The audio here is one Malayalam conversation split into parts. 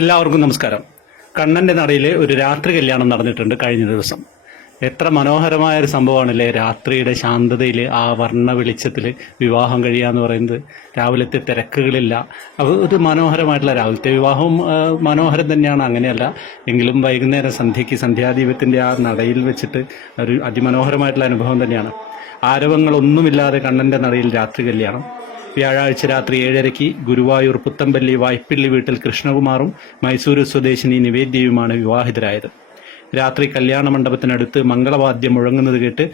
എല്ലാവർക്കും നമസ്കാരം. കണ്ണന്റെ നടയിൽ ഒരു രാത്രി കല്യാണം നടന്നിട്ടുണ്ട് കഴിഞ്ഞ ദിവസം. എത്ര മനോഹരമായ ഒരു സംഭവമാണല്ലേ, രാത്രിയുടെ ശാന്തതയിൽ ആ വർണ്ണ വെളിച്ചത്തിൽ വിവാഹം കഴിയാന്ന് പറയുന്നത്. രാവിലത്തെ തിരക്കുകളില്ല. അത് ഒരു മനോഹരമായിട്ടുള്ള രാവിലത്തെ വിവാഹവും മനോഹരം തന്നെയാണ്, അങ്ങനെയല്ല എങ്കിലും വൈകുന്നേരം സന്ധ്യയ്ക്ക് സന്ധ്യാദീപത്തിൻ്റെ ആ നടയിൽ വെച്ചിട്ട് ഒരു അതിമനോഹരമായിട്ടുള്ള അനുഭവം തന്നെയാണ്. ആരവങ്ങളൊന്നുമില്ലാതെ കണ്ണന്റെ നടയിൽ രാത്രി കല്യാണം. വ്യാഴാഴ്ച രാത്രി 7:30 ഗുരുവായൂർ പുത്തമ്പള്ളി വായ്പിള്ളി വീട്ടിൽ കൃഷ്ണകുമാറും മൈസൂരു സ്വദേശിനി നിവേദ്യയുമാണ് വിവാഹിതരായത്. രാത്രി കല്യാണ മണ്ഡപത്തിനടുത്ത് മംഗളവാദ്യം മുഴങ്ങുന്നത് കേട്ട്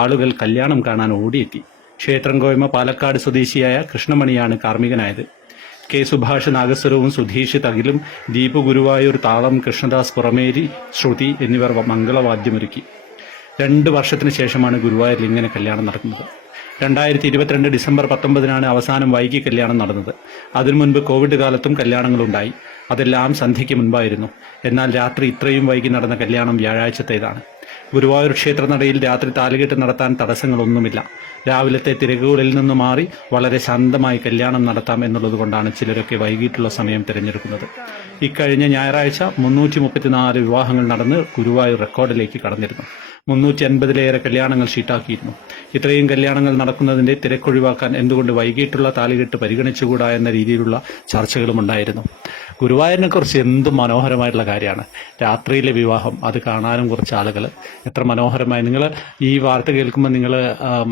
ആളുകൾ കല്യാണം കാണാൻ ഓടിയെത്തി. ക്ഷേത്രംകോയ്മ പാലക്കാട് സ്വദേശിയായ കൃഷ്ണമണിയാണ് കാർമ്മികനായത്. കെ സുഭാഷ് നാഗസ്വരവും സുധീഷ് തകിലും ദീപു ഗുരുവായൂർ താളം, കൃഷ്ണദാസ് പുറമേരി, ശ്രുതി എന്നിവർ മംഗളവാദ്യമൊരുക്കി. 2 വർഷത്തിന് ശേഷമാണ് ഗുരുവായൂരിൽ ഇങ്ങനെ കല്യാണം നടക്കുന്നത്. 2022 ഡിസംബർ 19 അവസാനം വൈകി കല്യാണം നടന്നത്. അതിനു മുൻപ് കോവിഡ് കാലത്തും കല്യാണങ്ങളുണ്ടായി. അതെല്ലാം സന്ധ്യയ്ക്ക് മുൻപായിരുന്നു. എന്നാൽ രാത്രി ഇത്രയും വൈകി നടന്ന കല്യാണം വ്യാഴാഴ്ചത്തേതാണ്. ഗുരുവായൂർ ക്ഷേത്രനടയിൽ രാത്രി താലികെട്ട് നടത്താൻ തടസ്സങ്ങളൊന്നുമില്ല. രാവിലത്തെ തിരക്കുകളിൽ നിന്ന് മാറി വളരെ ശാന്തമായി കല്യാണം നടത്താം എന്നുള്ളത് കൊണ്ടാണ് ചിലരൊക്കെ വൈകിട്ടുള്ള സമയം തിരഞ്ഞെടുക്കുന്നത്. ഇക്കഴിഞ്ഞ ഞായറാഴ്ച 334 വിവാഹങ്ങൾ നടന്ന് ഗുരുവായൂർ റെക്കോർഡിലേക്ക് കടന്നിരുന്നു. 350-ലേറെ കല്യാണങ്ങൾ ഷീട്ടാക്കിയിരുന്നു. ഇത്രയും കല്യാണങ്ങൾ നടക്കുന്നതിൻ്റെ തിരക്കൊഴിവാക്കാൻ എന്തുകൊണ്ട് വൈകിട്ടുള്ള താലികെട്ട് പരിഗണിച്ചുകൂടാ എന്ന രീതിയിലുള്ള ചർച്ചകളും ഉണ്ടായിരുന്നു. ഗുരുവായൂരിനെ കുറിച്ച് എന്ത് മനോഹരമായിട്ടുള്ള കാര്യമാണ് രാത്രിയിലെ വിവാഹം. അത് കാണാനും കുറച്ച് ആളുകൾ എത്ര മനോഹരമായി. നിങ്ങൾ ഈ വാർത്ത കേൾക്കുമ്പോൾ നിങ്ങൾ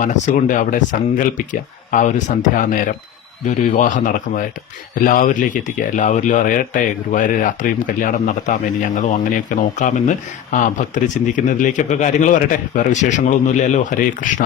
മനസ്സുകൊണ്ട് അവിടെ സങ്കല്പിക്കുക ആ ഒരു സന്ധ്യാനേരം ഇതൊരു വിവാഹം നടക്കുന്നതായിട്ട് എല്ലാവരിലേക്ക് എത്തിക്കുക. എല്ലാവരിലും അറിയട്ടെ ഗുരുവായൂർ രാത്രിയും കല്യാണം നടത്താം, ഇനി ഞങ്ങളും അങ്ങനെയൊക്കെ നോക്കാമെന്ന് ഭക്തർ ചിന്തിക്കുന്നതിലേക്കൊക്കെ കാര്യങ്ങൾ വരട്ടെ. വേറെ വിശേഷങ്ങളൊന്നുമില്ലല്ലോ. ഹരേ കൃഷ്ണ.